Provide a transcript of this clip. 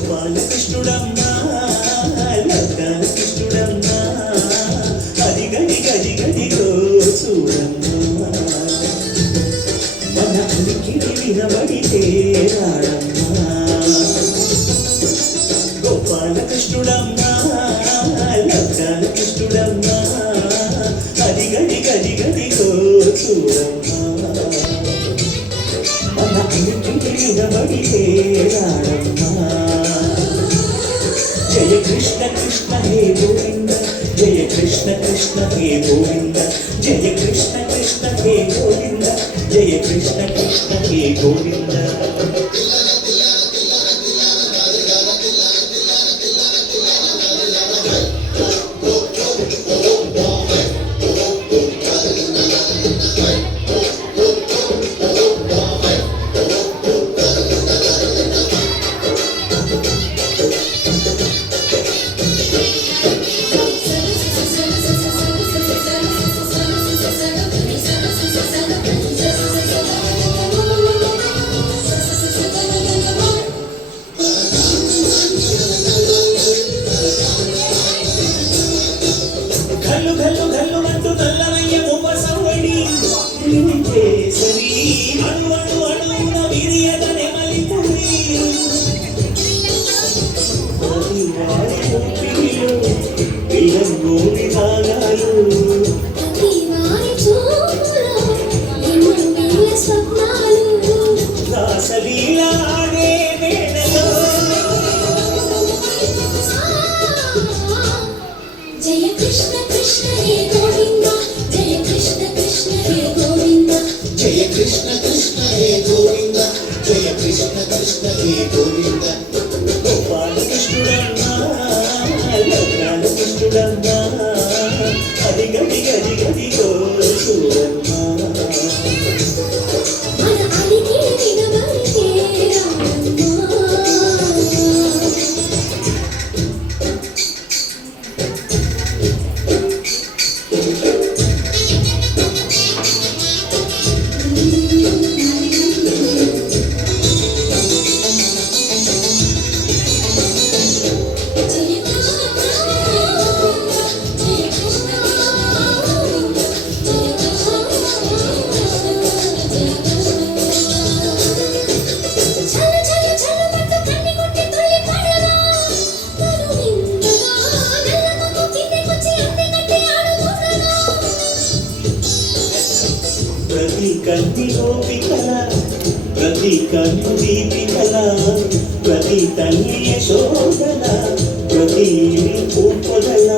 గోపాలకృష్ణుడమ్మా లతాకృష్ణుడమ్మా అది గడి గడి గడిగో చూడమ్మా మన ఉనికి వినబడితే రాడమ్మా గోపాలకృష్ణుడమ్మా లతాకృష్ణుడమ్మా అది గడి గడి గడిగో చూడమ్మా మన ఉనికి వినబడితే రాడమ్మా జయ కృష్ణ కృష్ణ హే గోవింద జయ కృష్ణ కృష్ణ హే గోవింద జయ కృష్ణ కృష్ణ హే గోవింద జయ కృష్ణ కృష్ణ హే గోవింద గల్లు గల్లు గల్లు అంటూ నల్లమయ్య ఉపసవడి కేసరి అణు అణు అణువున వీర్యద నెమలిపుడి అది వారి ఊపిరిలో విలంబు విధానాలు దాసలీలా ఆడే వేళలో జయ కృష్ణ కృష్ణ హే గోవింద జయ కృష్ణ కృష్ణ హే గోవింద జయ కృష్ణ కృష్ణ హే గోవింద జయ కృష్ణ కృష్ణ హే గోవింద గోపాలకృష్ణుడమ్మా లతాకృష్ణుడమ్మా అది గడి గడి గడిగో చూడమ్మా మన అలికి వినబడితే రాడమ్మా ప్రతి కంటి గోపికల ప్రతి కన్ను దీపికల ప్రతి తల్లి యశోదల ప్రతి పూపదల